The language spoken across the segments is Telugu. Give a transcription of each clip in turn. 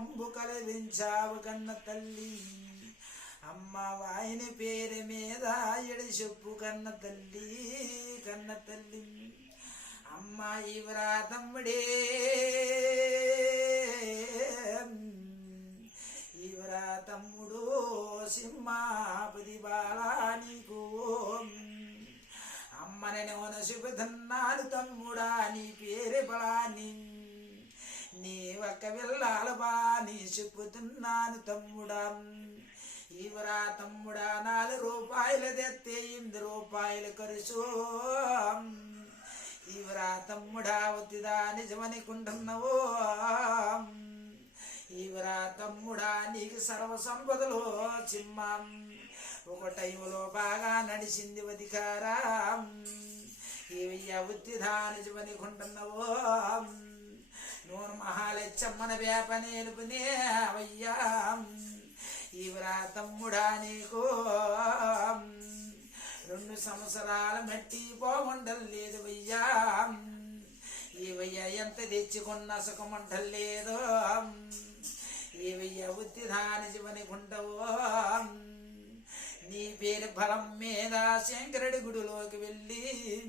క్షేమంబు కలిగించావు కన్న తల్లి. అమ్మ వాయిని పేరు మీద ఎడి చెప్పు కన్న తల్లి కన్న తల్లి. అమ్మ ఇవరా తమ్ముడే ఇవరా తమ్ముడు సింహాపతి బాలా నీకు. అమ్మని నేను శుభధన్నాలు తమ్ముడా నీ పేరు బలాని నీ ఒక్క వెళ్ళాలవా నీ చెప్పుతున్నాను తమ్ముడా. ఇవరా తమ్ముడా నాలుగు రూపాయలు తెస్తే ఎనిమిది రూపాయలు ఖర్చు. ఇవరా తమ్ముడా వద్దుదా నిజమనుకుంటున్నావు ఇవరా తమ్ముడా నీకు సర్వ సంపదలో చిమ్మం. ఒక టైములో బాగా నడిచింది అధికారా. ఏవయ్యా ఉత్తిదా నిజమనుకుంటున్నావు నూనె మహాలచ్చమ్మన వేప నేలుపునే అవయ్యా ఇవరా తమ్ముడా నీకు. రెండు సంవత్సరాల మట్టి పోమండలేదు వయ్యా. ఏవయ్యా ఎంత తెచ్చుకున్న సుఖమంటలేదు ఇవయ్య ఉత్తి దాని జీవని గుండవో. నీ పేరు బలం మీద శంకరుడి గుడిలోకి వెళ్ళి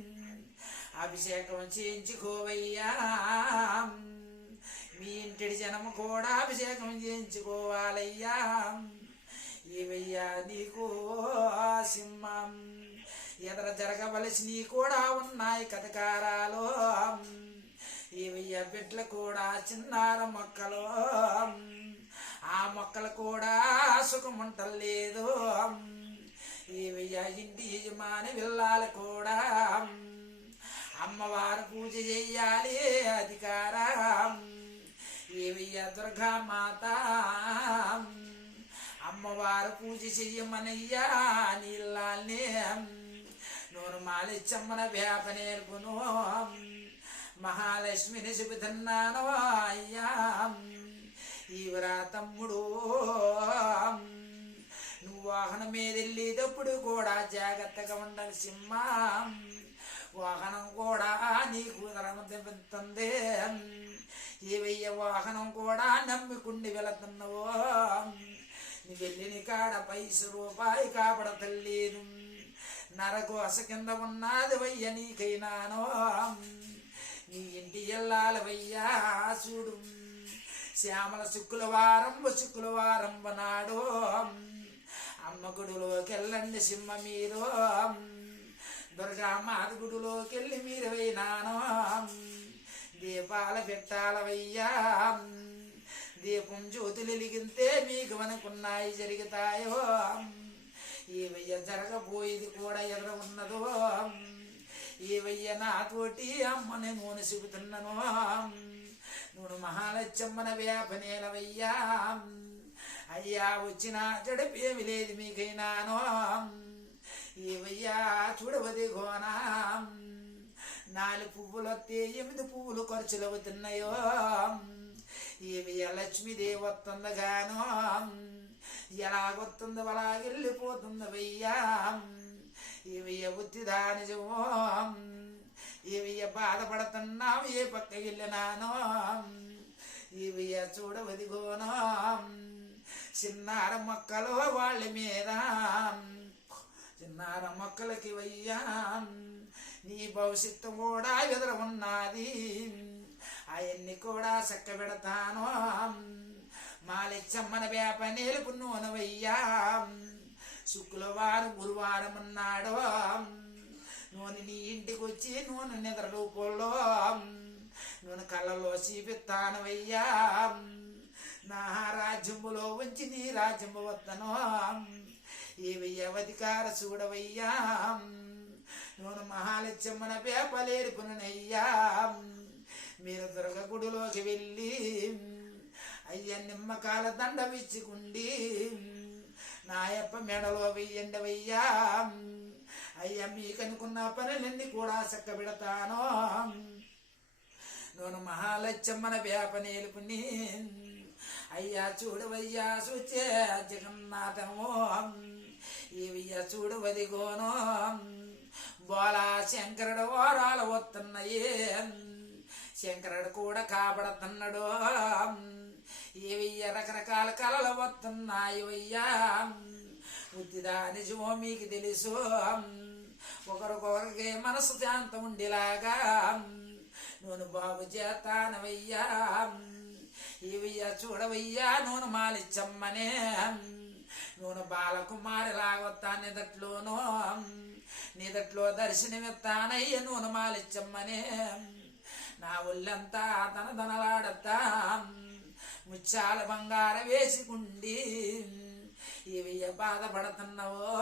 అభిషేకం చేయించుకోవయ్యా. మీ ఇంటి జనము కూడా అభిషేకం చేయించుకోవాలయ్యా. ఏవయ్యా నీకు సింహం ఎదర జరగవలసి కూడా ఉన్నాయి కథకారాలు ఏవయ్యా బిడ్డలు కూడా చిన్నార మొక్కలు. ఆ మొక్కలు కూడా సుఖముంటలేదు. ఏవయ్యా ఇంటి యజమాని వెళ్ళాలి కూడా దుర్గామాత. అమ్మవారు పూజ చెయ్యమనయ్యా నీళ్ళని నూరు మాలిచ్చమ్మన వేప నేర్పును మహాలక్ష్మిని చెబుతున్నాను అయ్యా ఈవరా తమ్ముడు. నువ్వు వాహనం మీద వెళ్ళేటప్పుడు కూడా జాగ్రత్తగా ఉండాలి సింహ. వాహనం కూడా నీకు రమతుంది ఏవయ్య వాహనం కూడా నమ్మికుండి వెళుతున్నావో. నీ వెళ్ళిన కాడ పైస రూపాయి కాపాడతలేదు నరకోస కింద ఉన్నది వయ్య నీకైనానో. నీ ఇంటి ఎల్లాలవయ్యా చూడు శ్యామల శుక్రవారం శుక్రవారం నాడు. అమ్మ గుడిలోకి వెళ్ళండి సింహ మీరు దుర్గా మాత గుడిలోకి వెళ్ళి మీరు పోయినాను దీపాల పెట్టాలవయ్యా దీపం జ్యోతులు వెలిగితే మీకు అనుకున్నాయి జరుగుతాయో. ఏవయ్య జరగబోయేది కూడా ఎదురు ఉన్నదో. ఏవయ్య నాతోటి అమ్మని నూనె చెబుతున్నాను నూనె మహాలచ్చమ్మన వేపనేలవయ్యా అయ్యా వచ్చిన జడపేమి లేదు మీకైనానో. ఏవయ్యా చూడవది గోనా నాలుగు పువ్వులొత్తే ఎనిమిది పువ్వులు ఖర్చులు అవుతున్నాయో. ఏవయ్య లక్ష్మీదేవి వస్తుందగానో. ఎలాగొస్తుందో అలాగెళ్ళిపోతుంది వయ్యా. ఏవయ్య బుద్ధిదా నిజమో ఏవయ్య బాధపడుతున్నావు ఏ పక్క వెళ్ళినానో. ఏవయ్య చూడవదిగోనో. చిన్నార మొక్కలు వాళ్ళ మీద. చిన్నార మొక్కలకి వయ్యా. నీ భవిష్యత్తు కూడా ఎదురు ఉన్నది. అవన్నీ కూడా చక్క పెడతాను మాలిచ్చమ్మన వేప నేలుపు నూనెవయ్యా శుక్రవారం గురువారం ఉన్నాడు. నూనె నీ ఇంటికి వచ్చి నూనె నిద్ర రూపంలో నూనె కళ్ళలో చూపిస్తానవయ్యా నా రాజ్యములో ఉంచి నీ రాజ్యము వద్దను. ఏవయ్య అధికార చూడవయ్యా నూనె మహాలక్ష్మణ పేపలేరుకునయ్యా మీరు దుర్గ గుడిలోకి వెళ్ళి అయ్య నిమ్మకాల దండ విచ్చుకుండి నాయప్ప మెడలో వెయ్యండవయ్యా అయ్యా మీకనుకున్న పనులన్నీ కూడా చక్క పెడతాను నూనె మహాలచ్చమ్మన వేప నేలుపుని అయ్యా చూడవయ్యా చూచే జగన్నాథమో ఇవయ్యా చూడవదిగోనో. బోలా శంకరుడు ఓరాలు వస్తున్నాయి శంకరుడు కూడా కాపడుతున్నాడు ఏవయ్యా రకరకాల కళలు వస్తున్నాయి వయ్యా. ఉత్తిదా నిజమో మీకు తెలుసు. ఒకరికొకరికి మనసు శాంతం ఉండేలాగా. నూనె బాబు చేతానవయ్యా ఇవయ్యా చూడవయ్యా నూనె మాలిచ్చమ్మనే. నూనె బాలకుమారిలాగొత్తా నిదట్లోనూ నిదట్లో దర్శనమిత్తానయ్య నూనె మాలిచ్చమ్మనే. నా ఒళ్ళంతా దనదనలాడతా ముచ్చాల బంగార వేసుకుండి ఇవయ్య బాధపడుతున్నావో?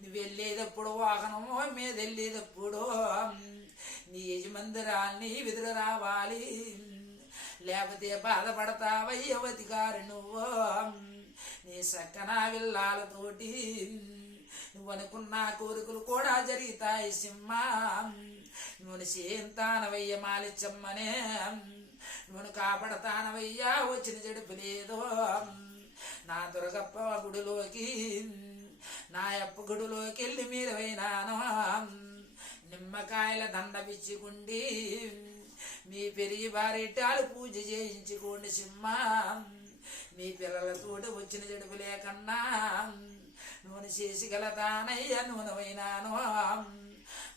నువ్వు వెళ్ళేటప్పుడు వాహనమో మీద వెళ్ళేటప్పుడు నీ యజమందిరాల్ని విధులు రావాలి. లేకపోతే బాధపడతావయ్యవతి గారు నువ్వు. నీ సక్కన విల్లాలతోటి నువ్వు అనుకున్న కోరికలు కూడా జరుగుతాయి సింహ. నువ్వు చేంతానవయ్య మాలిచ్చమ్మనే. నువ్వు కాపాడతానవయ్యా వచ్చిన జడుపు లేదో. నా దుర్గప్ప గుడిలోకి నా అప్ప గుడిలోకి వెళ్ళి మీరు నిమ్మకాయల దండ పిచ్చుకుండి మీ పెరిగి బారెట్టాలు పూజ చేయించుకోండి సింహ. మీ పిల్లలతోటి వచ్చిన జడుపు లేకన్నా నూనె చేసి గల తానయ్య పోయినాను.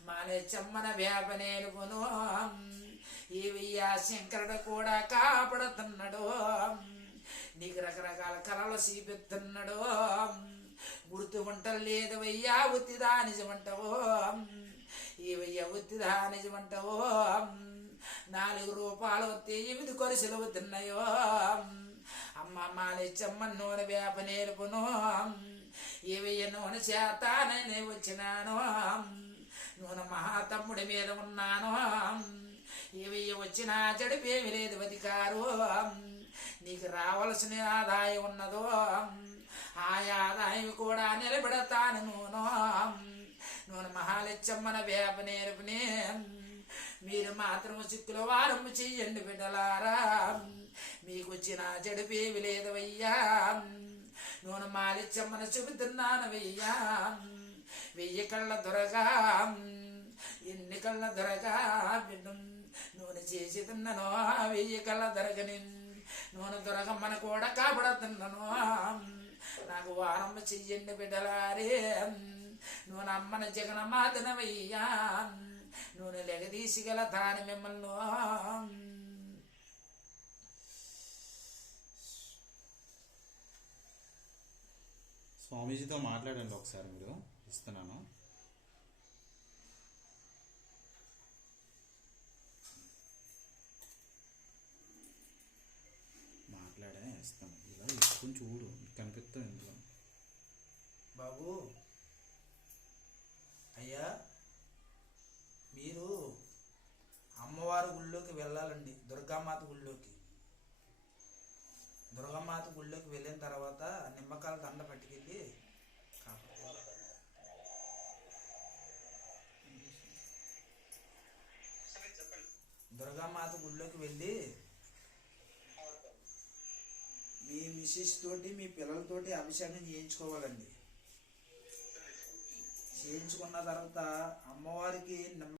మాలే చమ్మన వేప నేలుపును ఈ వెయ్యా శంకరుడు కూడా కాపాడుతున్నాడు. నీకు రకరకాల కళలు చూపిస్తున్నాడు. గుర్తు వంటలు లేదు వయ్యా ఉత్తిదా నిజమంటావో. ఈ వయ్య ఉత్తిదా నిజమంటావో. నాలుగు రూపాయలు వస్తే ఎనిమిది కొరిసెలు అవుతున్నాయో. అమ్మ మాలిచ్చమ్మ నూనె వేప నేర్పును ఏవయ్య నూనె చేతానని వచ్చినాను. నూనె మహాతమ్ముడి మీద ఉన్నాను. ఏవయ్య వచ్చినా చెడిపేమి లేదు అధికారు నీకు రావలసిన ఆదాయం ఉన్నదో ఆ ఆదాయం కూడా నిలబెడతాను నూనె. నూనె మహాలిచ్చమ్మన వేప నేర్పునే మీరు మాత్రం చిక్కుల వారం చెయ్యండి బిడ్డలారా. మీకు వచ్చిన చెడిపేవి లేదు వయ్యా నూనె మాలిచ్చమ్మను చెబుతున్నాను వెయ్యా వెయ్యి కళ్ళ దొరగా ఎన్ని కళ్ళ దొరగా బిడ్డ నూనె చేసి తిన్నను వెయ్యి కళ్ళ దొరకని నూనె దొరకమ్మని కూడా కాపాడుతున్నాను. నాకు వారం చెయ్యండి బిడ్డలారే. నూనె అమ్మన జగన మాదనవయ్యా నూనె లెగదీసి గల దాని మిమ్మల్ని. స్వామీజీతో మాట్లాడండి ఒకసారి మీరు. ఇస్తున్నాను. మాట్లాడే ఇస్తాను. ఇలా ఇసుకుని చూడు. కనిపిస్తుంది ఇందులో. బాబు అయ్యా మీరు అమ్మవారి గుళ్ళోకి వెళ్ళాలండి దుర్గామాత గుళ్ళోకి దుర్గామాత గుళ్ళోకి వెళ్ళిన తర్వాత నిమ్మకాయల దండ పట్టుకెళ్ళి కాపాడుకోవాలి. దుర్గామాత గుళ్ళోకి వెళ్ళి మీ మిస్సెస్ తోటి మీ పిల్లలతోటి అభిషేకం చేయించుకోవాలండి. చేయించుకున్న తర్వాత అమ్మవారికి